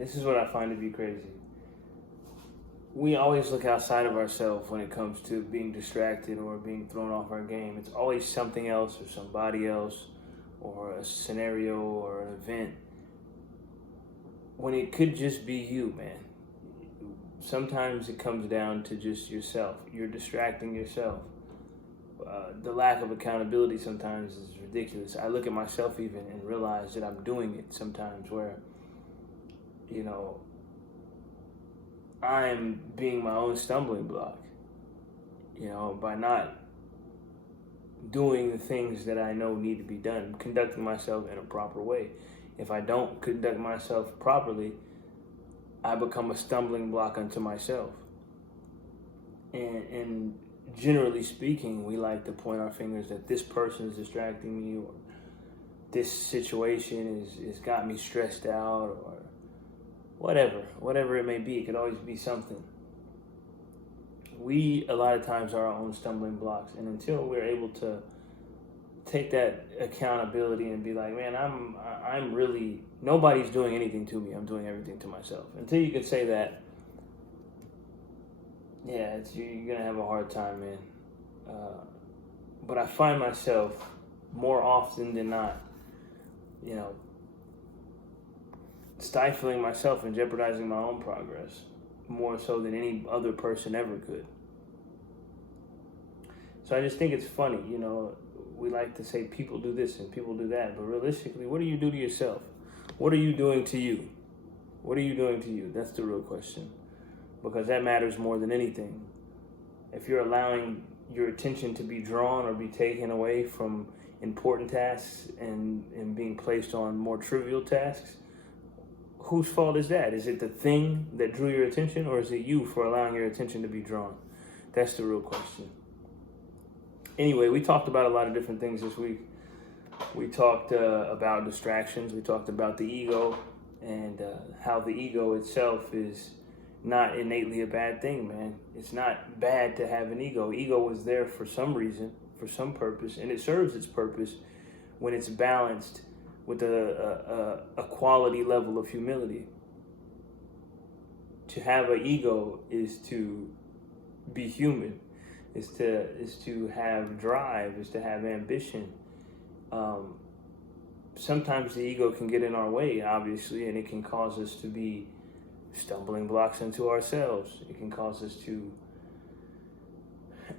This is what I find to be crazy. We always look outside of ourselves when it comes to being distracted or being thrown off our game. It's always something else or somebody else or a scenario or an event when it could just be you, man. Sometimes it comes down to just yourself. You're distracting yourself. The lack of accountability sometimes is ridiculous. I look at myself even and realize that I'm doing it sometimes where, you know, I'm being my own stumbling block, by not doing the things that I know need to be done, conducting myself in a proper way. If I don't conduct myself properly, I become a stumbling block unto myself. And generally speaking, we like to point our fingers that this person is distracting me, or this situation is got me stressed out, or whatever it may be. It could always be something. We a lot of times are our own stumbling blocks, and until we're able to take that accountability and be like, man, I'm really, nobody's doing anything to me. I'm doing everything to myself. Until you can say that, yeah, you're gonna have a hard time, man. But I find myself more often than not, stifling myself and jeopardizing my own progress more so than any other person ever could. So I just think it's funny, we like to say people do this and people do that, but realistically, what do you do to yourself? What are you doing to you? What are you doing to you? That's the real question, because that matters more than anything. If you're allowing your attention to be drawn or be taken away from important tasks and being placed on more trivial tasks, whose fault is that? Is it the thing that drew your attention, or is it you for allowing your attention to be drawn? That's the real question. Anyway, we talked about a lot of different things this week. We talked about distractions. We talked about the ego and how the ego itself is not innately a bad thing, man. It's not bad to have an ego. Ego was there for some reason, for some purpose, and it serves its purpose when it's balanced with a quality level of humility. To have an ego is to be human, is to have drive, is to have ambition. Sometimes the ego can get in our way, obviously, and it can cause us to be stumbling blocks into ourselves. It can cause us to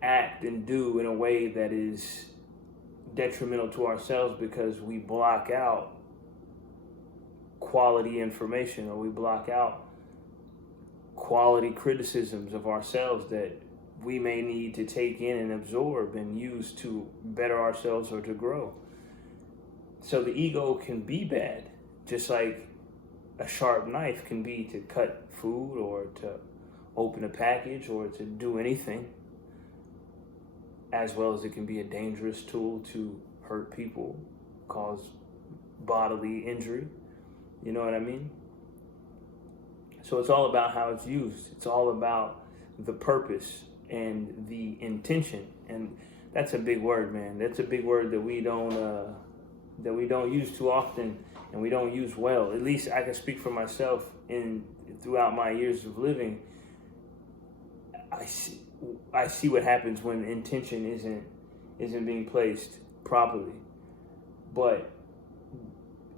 act and do in a way that is detrimental to ourselves because we block out quality information, or we block out quality criticisms of ourselves that we may need to take in and absorb and use to better ourselves or to grow. So the ego can be bad, just like a sharp knife can be to cut food or to open a package or to do anything, as well as it can be a dangerous tool to hurt people, cause bodily injury. You know what I mean? So it's all about how it's used. It's all about the purpose and the intention. And that's a big word, man. That's a big word that we don't use too often, and we don't use well. At least I can speak for myself. Throughout my years of living, I see what happens when intention isn't being placed properly. But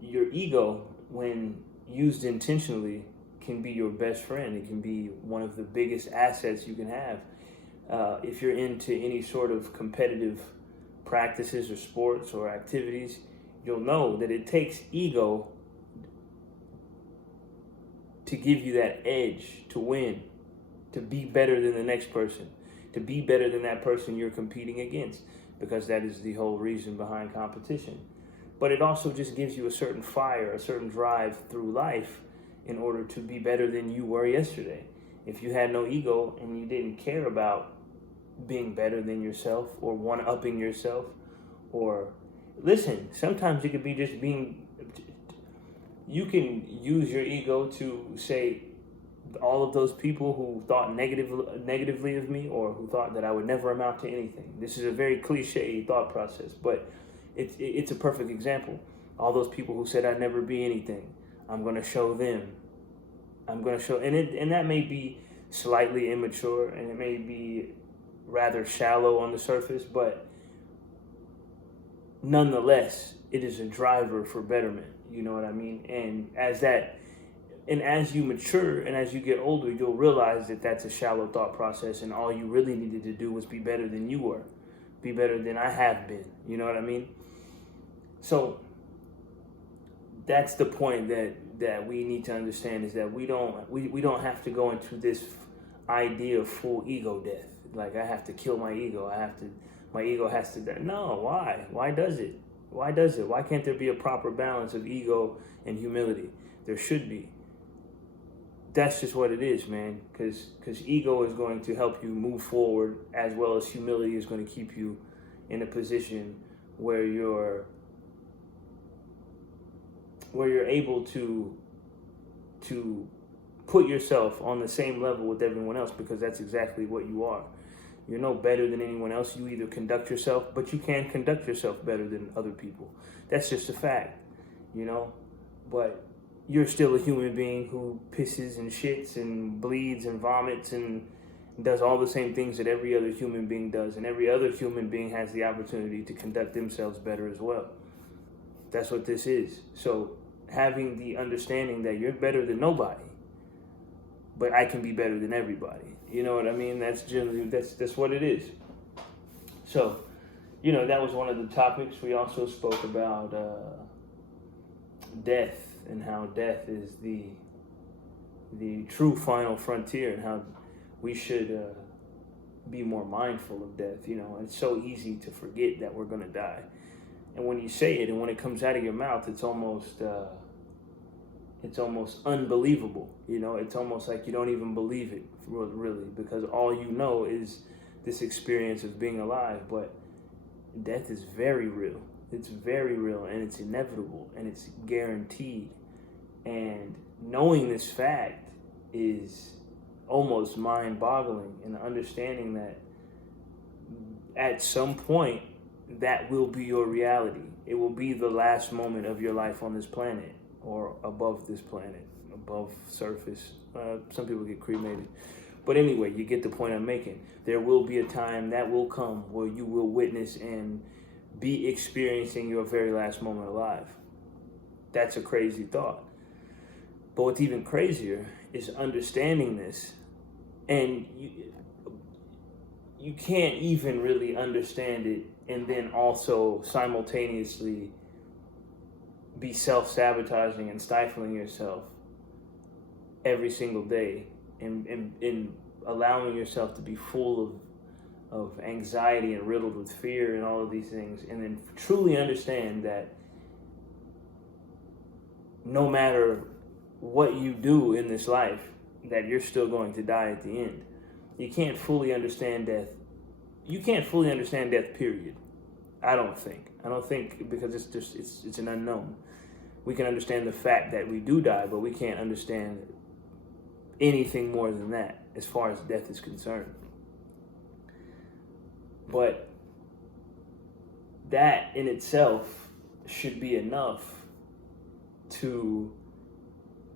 your ego, when used intentionally, can be your best friend. It can be one of the biggest assets you can have. If you're into any sort of competitive practices or sports or activities, you'll know that it takes ego to give you that edge to win, to be better than the next person, to be better than that person you're competing against, because that is the whole reason behind competition. But it also just gives you a certain fire, a certain drive through life in order to be better than you were yesterday. If you had no ego and you didn't care about being better than yourself or one-upping yourself, or listen, sometimes it could be just you can use your ego to say all of those people who thought negatively of me, or who thought that I would never amount to anything. This is a very cliche thought process, but it's a perfect example. All those people who said I'd never be anything, I'm going to show them I'm going to show, and that may be slightly immature, and it may be rather shallow on the surface, but nonetheless, it is a driver for betterment. You know what I mean? And as you mature and as you get older, you'll realize that that's a shallow thought process, and all you really needed to do was be better than you were, be better than I have been. You know what I mean? So that's the point that we need to understand, is that we don't have to go into this idea of full ego death. Like, I have to kill my ego. My ego has to die. No, why? Why does it? Why does it? Why can't there be a proper balance of ego and humility? There should be. That's just what it is, man. Because ego is going to help you move forward, as well as humility is going to keep you in a position where you're able to put yourself on the same level with everyone else, because that's exactly what you are. You're no better than anyone else. You either conduct yourself, but you can conduct yourself better than other people. That's just a fact, you know? But you're still a human being who pisses and shits and bleeds and vomits and does all the same things that every other human being does. And every other human being has the opportunity to conduct themselves better as well. That's what this is. So having the understanding that you're better than nobody, but I can be better than everybody. You know what I mean? That's what it is. So, you know, that was one of the topics. We also spoke about death, and how death is the true final frontier, and how we should be more mindful of death. You know, it's so easy to forget that we're going to die. And when you say it, and when it comes out of your mouth, it's almost unbelievable. You know, it's almost like you don't even believe it, really, because all you know is this experience of being alive. But death is very real. It's very real, and it's inevitable, and it's guaranteed. And knowing this fact is almost mind-boggling, and understanding that at some point that will be your reality. It will be the last moment of your life on this planet, or above this planet, above surface. Some people get cremated. But anyway, you get the point I'm making. There will be a time that will come where you will witness and be experiencing your very last moment alive. That's a crazy thought. But what's even crazier is understanding this. And you can't even really understand it and then also simultaneously be self-sabotaging and stifling yourself every single day, and allowing yourself to be full of anxiety and riddled with fear and all of these things, and then truly understand that no matter what you do in this life, that you're still going to die at the end. You can't fully understand death. You can't fully understand death, period. I don't think, because it's an unknown. We can understand the fact that we do die, but we can't understand anything more than that as far as death is concerned. But that in itself should be enough to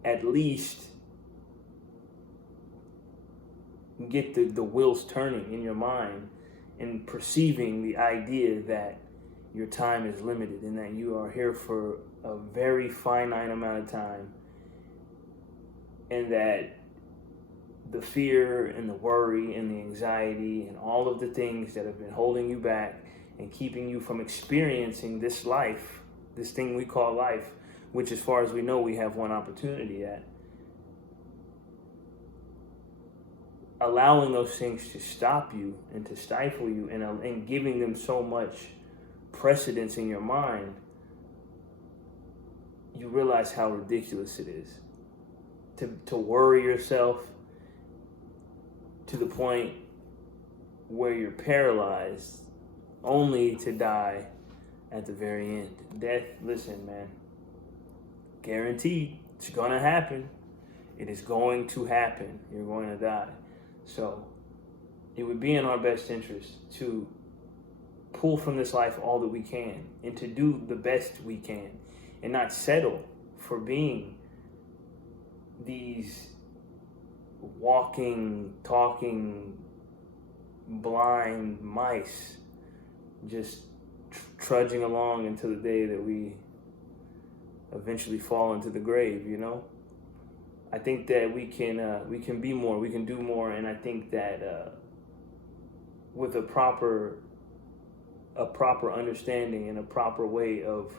at least get the wheels turning in your mind, and perceiving the idea that your time is limited, and that you are here for a very finite amount of time, and that the fear and the worry and the anxiety and all of the things that have been holding you back and keeping you from experiencing this life, this thing we call life, which as far as we know we have one opportunity at, allowing those things to stop you and to stifle you, and giving them so much precedence in your mind, you realize how ridiculous it is to worry yourself to the point where you're paralyzed, only to die at the very end. Death, listen, man, guaranteed, it's gonna happen. It is going to happen. You're going to die. So it would be in our best interest to pull from this life all that we can, and to do the best we can, and not settle for being these walking, talking, blind mice, just trudging along until the day that we eventually fall into the grave, you know? I think that we can be more, we can do more, and I think that with a proper understanding and a proper way of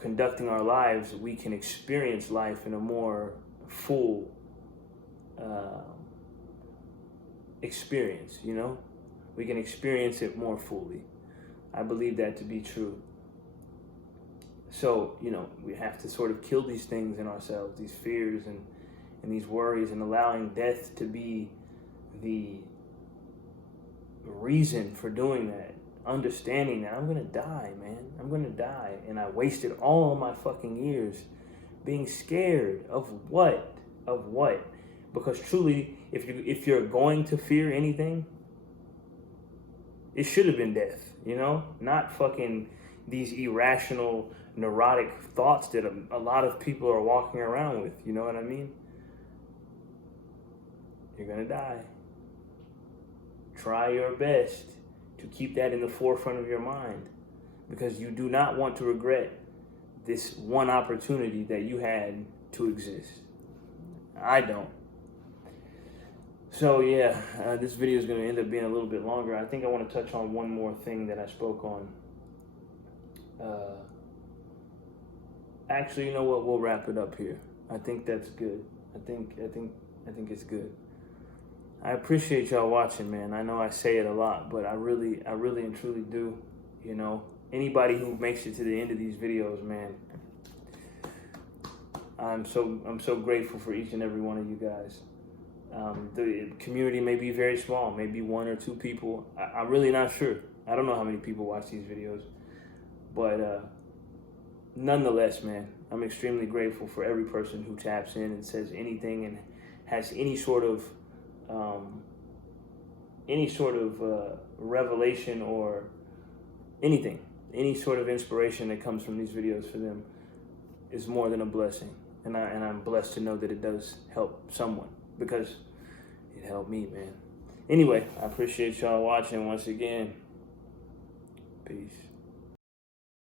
conducting our lives, we can experience life in a more full experience, you know? We can experience it more fully. I believe that to be true. So, you know, we have to sort of kill these things in ourselves, these fears and these worries, and allowing death to be the reason for doing that. Understanding that I'm gonna die, man. I'm gonna die. And I wasted all of my fucking years being scared of what? Of what? Because truly, if you're going to fear anything, it should have been death, you know? Not fucking these irrational, neurotic thoughts that a lot of people are walking around with, you know what I mean? You're gonna die. Try your best to keep that in the forefront of your mind, because you do not want to regret this one opportunity that you had to exist. I don't. So yeah, this video is going to end up being a little bit longer. I think I want to touch on one more thing that I spoke on. Actually, you know what? We'll wrap it up here. I think that's good. I think it's good. I appreciate y'all watching, man. I know I say it a lot, but I really and truly do. You know, anybody who makes it to the end of these videos, man, I'm so grateful for each and every one of you guys. The community may be very small, maybe 1 or 2 people. I'm really not sure. I don't know how many people watch these videos, but nonetheless, man, I'm extremely grateful for every person who taps in and says anything and has any sort of revelation or anything, any sort of inspiration that comes from these videos for them is more than a blessing. And I'm blessed to know that it does help someone, because it helped me, man. Anyway, I appreciate y'all watching once again. Peace.